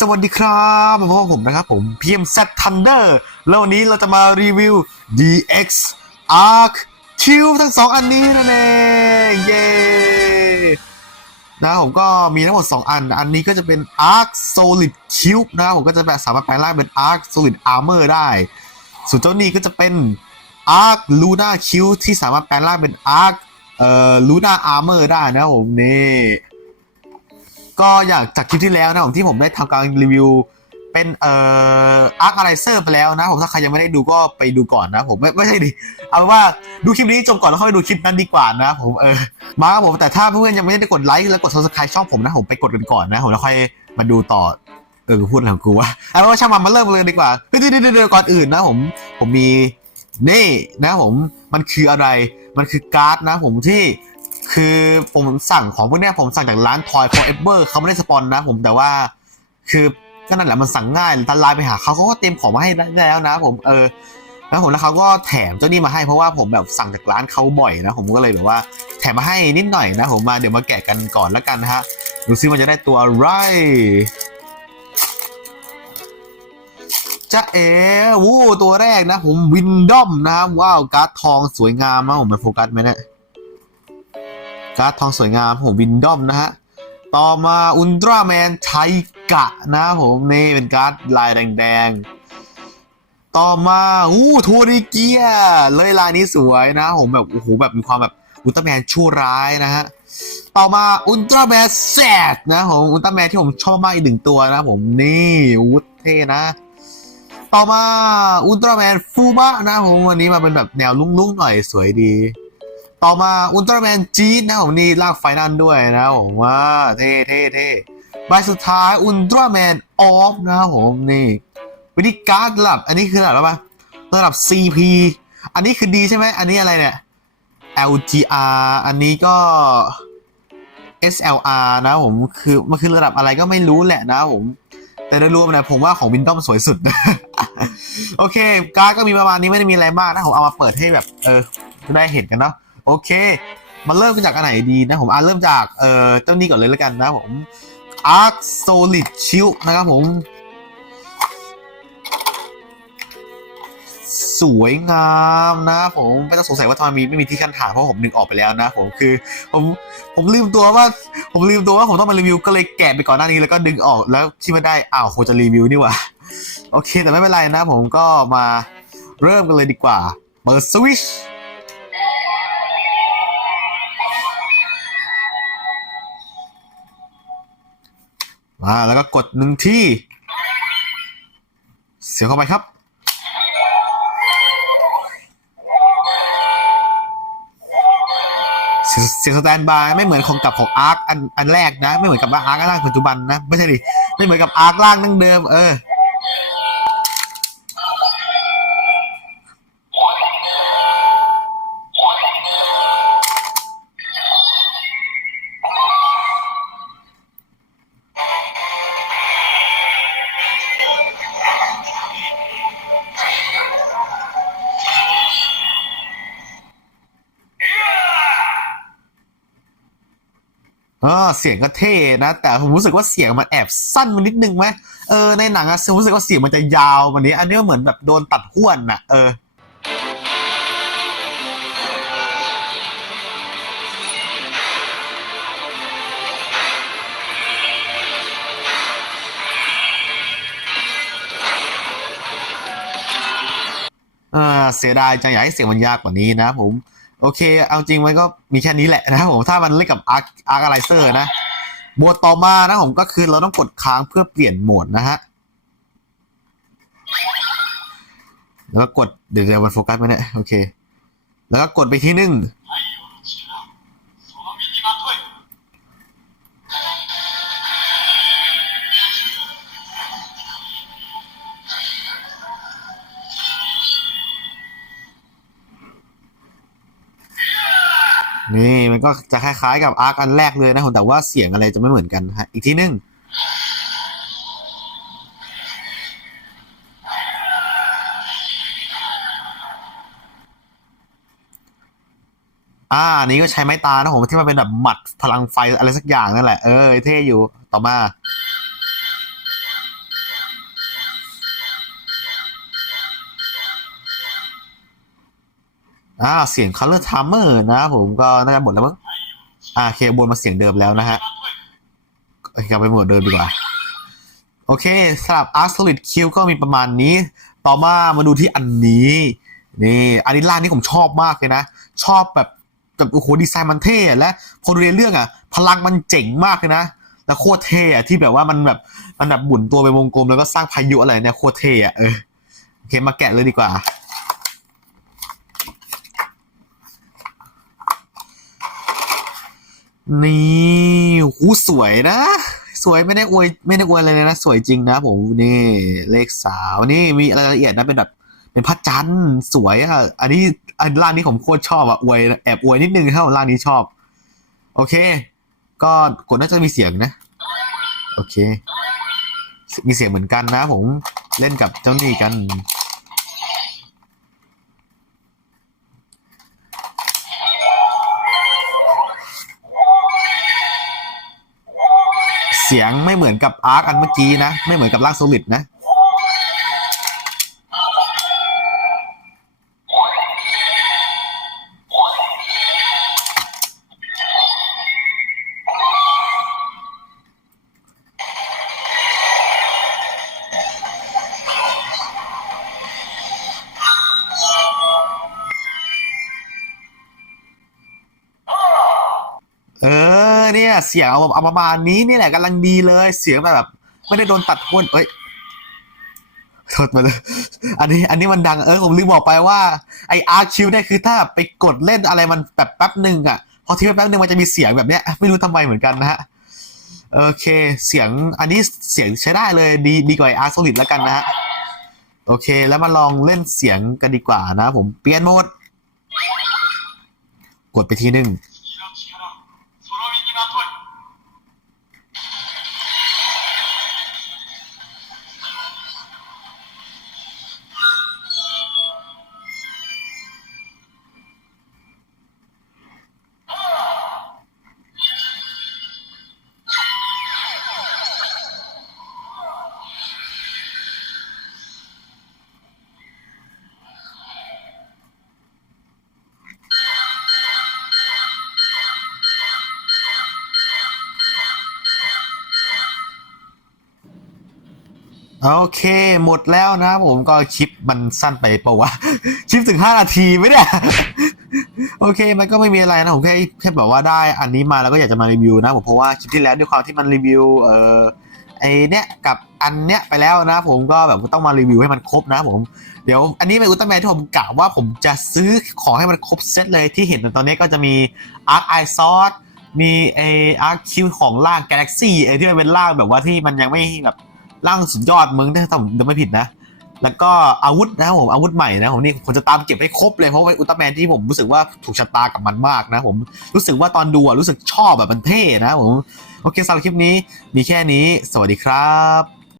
สวัสดีครับพบกับผมนะครับผม PMZ Thunder แล้ววันนี้เราจะมารีวิว DX Arc Q ทั้งสองอันนี้นั่นเองเย้นะผมก็มีทั้งหมด 2 อัน อันนี้ก็จะเป็น Arc Solid Cube นะผมก็จะแบบสามารถแปลงร่างเป็น Arc Solid Armor ได้ ส่วนเจ้านี้ก็จะเป็น Arc Luna Cube ที่สามารถแปลงร่างเป็น Arc เอ่อ Luna Armor ได้นะผมนี่ ก็อย่างจากคลิปที่แล้วนะผมที่ผมได้ทำการรีวิวเป็นเอ่ออาร์คอะไรเซอร์ไปแล้วนะผมถ้าใครยังไม่ได้ดูก็ไปดูก่อนนะผมไม่ไม่ใช่ดิเอาเป็นว่าดูคลิปนี้จบก่อนแล้วค่อยไปดูคลิปนั้นดีกว่านะผมเออมาครับผมแต่ถ้าเพื่อนยังไม่ได้กดไลค์และกด subscribe ช่องผมนะผมไปกดกันก่อนนะผมแล้วค่อยมาดูต่อเออพูดอะไรของกูวะเอาว่าช่างมันมาเริ่มเลยดีกว่าเฮ้ยเดี๋ยวเดี๋ยวก่อนอื่นนะผมผมมีนี่นะผมมันคืออะไรมันคือการ์ดนะผมที่ คือผมสั่งของพวกเนี้ยผมสั่งจากร้าน Toy Forever เขาไม่ได้สปอนนะผมแต่ว่า คือก็นั่นแหละมันสั่งง่ายตันไลน์ไปหาเขาเขาก็เตรียมของมาให้แล้วนะ ผมเออแล้วผมแล้วเขาก็แถมเจ้านี่มาให้เพราะว่าผมแบบสั่งจากร้านเขาบ่อยนะ ผมก็เลยแบบว่าแถมมาให้นิดหน่อยนะ ผมมาเดี๋ยวมาแกะกันก่อนแล้วกันนะฮะดูซิมันจะได้ตัวอะไรจะเอ๋วู้ตัวแรกนะ ผมวินดอมนะว้าวการ์ดทองสวยงามมากผมมันโฟกัสไหมเนี่ย การ์ดทองสวยงามผมวินดอมนะฮะ ต่อมาอุลตร้าแมนไทกะนะผมนี่เป็นการ์ดลายแดงๆ ต่อมาอู้โทริเกียเลยลายนี้สวยนะผมแบบโอ้โหแบบมีความแบบอุลตร้าแมนชั่วร้ายนะฮะต่อมาอุลตร้าแมนแซดนะผมอุลตร้าแมนที่ผมชอบมากอีกหนึ่งตัวนะผมนี่อู้เท่นะ ต่อมาอุลตร้าแมนฟูมะนะผมวันนี้มาเป็นแบบแนวลุ่งๆหน่อยสวยดี ต่อมาอุลตร้าแมนจีดนะผมนี่ลากไฟนั่นด้วยนะผมว่าเท่เท่เท่ใบสุดท้ายอุลตร้าแมนออฟนะผมนี่วิธีการ์ดระดับ อันนี้คือระดับอะไรปะระดับ CP อันนี้คือดีใช่ไหมอันนี้อะไรเนี่ย LGR อันนี้ก็ SLR นะผมคือมันคือระดับอะไรก็ไม่รู้แหละนะผมแต่โดยรวมเนี่ยผมว่าของวินดอมสวยสุด โอเค การ์ดก็มีประมาณนี้ไม่ได้มีอะไรมากนะผมเอามาเปิดให้แบบ เออได้เห็นกันเนาะ โอเค มาเริ่มกันจากอันไหนดีนะผมอ่าเริ่มจากเอ่อเจ้านี้ก่อนเลยแล้วกันนะผม Arc Solid Shield นะครับผม สวยงามนะผมไม่ต้องสงสัยว่าทำไมมีไม่มีที่ขั้นฐานเพราะผมดึงออกไปแล้วนะผมคือผมผมลืมตัวว่า ผมลืมตัวว่าผมต้องมารีวิวก็เลยแกะไปก่อนหน้านี้แล้วก็ดึงออกแล้วที่ไม่ได้อ้าวโคจะรีวิวนี่หว่าโอเคแต่ไม่เป็นไรนะผมก็มาเริ่มกันเลยดีกว่าเปิดสวิช มาแล้วก็กดหนึ่งที่ เสียบเข้าไปครับเสียงเสียงสแตนบายไม่เหมือนของกับของอาร์คอันอันแรกนะ ไม่เหมือนกับอาร์คล่างปัจจุบันนะ ไม่ใช่ดิ ไม่เหมือนกับอาร์คล่างนั่งเดิม เออ เออเสียงก็เท่นะ แต่ผมรู้สึกว่าเสียงมันแอบสั้นมานิดนึงไหมเออในหนังอะผมรู้สึกว่าเสียงมันจะยาววันนี้ อันนี้เหมือนแบบโดนตัดห้วนนะเออเออเสียดายจังอยากให้เสียงมันยากกว่านี้นะผม โอเค เอาจริงมันก็มีแค่นี้แหละนะครับผมถ้ามันเล่นกับอาร์คอาร์คอะไรเซอร์นะบทต่อมานะผมก็คือเราต้องกดค้างเพื่อเปลี่ยนโหมดนะฮะแล้วก็กดเดี๋ยวเดี๋ยวมันโฟกัสไปเนี่ยโอเค แล้วก็กดไปที่หนึ่ง นี่มันก็จะคล้ายๆกับอาร์คอันแรกเลยนะผมแต่ว่าเสียงอะไรจะไม่เหมือนกันฮะอีกทีหนึ่งอ่านนี้ก็ใช้ไม้ตานะผมที่มันเป็นแบบหมัดพลังไฟอะไรสักอย่างนั่นแหละเออเท่อยู่ต่อมา อ่าเสียง Color Timer นะครับผมก็น่าจะหมดแล้วมั้งอ่าเคบนมาเสียงเดิมแล้วนะฮะโอเคกลับไปหมดเดิมดีกว่า โอเคสำหรับ Arc Solid Q ก็มีประมาณนี้ ต่อมามาดูที่อันนี้ นี่อันนี้ล่างนี้ผมชอบมากเลยนะ ชอบแบบแบบโอ้โหดีไซน์มันเท่และพอดูในเรื่องอะ พลังมันเจ๋งมากเลยนะแล้วโคตรเท่อะที่แบบว่ามันแบบมันแบบบุนตัวเป็นวงกลมแล้วก็สร้างพายุอะไรเนี่ยโคตรเท่อะเออโอเคมาแกะเลยดีกว่า นี่หูสวยนะ สวยไม่ได้อวยไม่ได้อวยอะไรเลยนะ สวยจริงนะผมนี่เลขสาวนี่มีรายละเอียดนะเป็นแบบเป็นพระจันทร์สวยอะอันนี้อันล่างนี้ผมโคตรชอบอะอวยแอบอวยนิดนึงถ้าล่างนี้ชอบ โอเค ก็กดน่าจะมีเสียงนะ โอเค มีเสียงเหมือนกันนะผมเล่นกับเจ้านี่กัน เสียงไม่เหมือนกับอาร์คอันเมื่อกี้นะ ไม่เหมือนกับร่างโซลิดนะ เนี่ย เสียงเอาเอาประมาณนี้นี่แหละกำลังดีเลย เสียงแบบ ไม่ได้โดนตัดห้วนเอ้ยโทษมาเลย อันนี้ อันนี้มันดัง เออ ผมลืมบอกไปว่าไออาร์คิวเนี่ยคือถ้าไปกดเล่นอะไรมันแบบแป๊บหนึ่งอะ พอทิ้งไปแป๊บหนึ่งมันจะมีเสียงแบบเนี้ย ไม่รู้ทำไมเหมือนกันนะฮะ โอเค เสียง อันนี้เสียงใช้ได้เลย ดี ดีกว่าอาร์โซลิดแล้วกันนะฮะ โอเค แล้วมาลองเล่นเสียงกันดีกว่านะ ผม เปลี่ยนโหมด กดไปทีหนึ่ง โอเค หมดแล้วนะผมก็คลิปมันสั้นไปเปล่าวะ คลิปถึง5นาทีไมเนี่ยโอเค มันก็ไม่มีอะไรนะผมแค่แค่แบบว่าได้อันนี้มาแล้วก็อยากจะมารีวิวนะผมเพราะว่าคลิปที่แล้วด้วยความที่มันรีวิวเอ่อไอเนี้ยกับอันเนี้ยไปแล้วนะผมก็แบบต้องมารีวิวให้มันครบนะผมเดี๋ยวอันนี้เป็นอุลตร้าแมนที่ผมกะว่าผมจะซื้อของให้มันครบเซตเลยที่เห็นตอนนี้ก็จะมี Arc Eye Sword มีไออ arcq ของล่าง Galaxy ไอที่มันเป็นล่างแบบว่าที่มันยังไม่แบบ ร่างสุดยอดมึงถ้าผมจำไม่ผิดนะ แล้วก็อาวุธนะครับผมอาวุธใหม่นะผมนี่ผมจะตามเก็บให้ครบเลยเพราะว่าอุลตร้าแมนที่ผมรู้สึกว่าถูกชะตากับมันมากนะผมรู้สึกว่าตอนดูอะรู้สึกชอบแบบมันเท่นะผมโอเคสำหรับคลิปนี้มีแค่นี้ สวัสดีครับ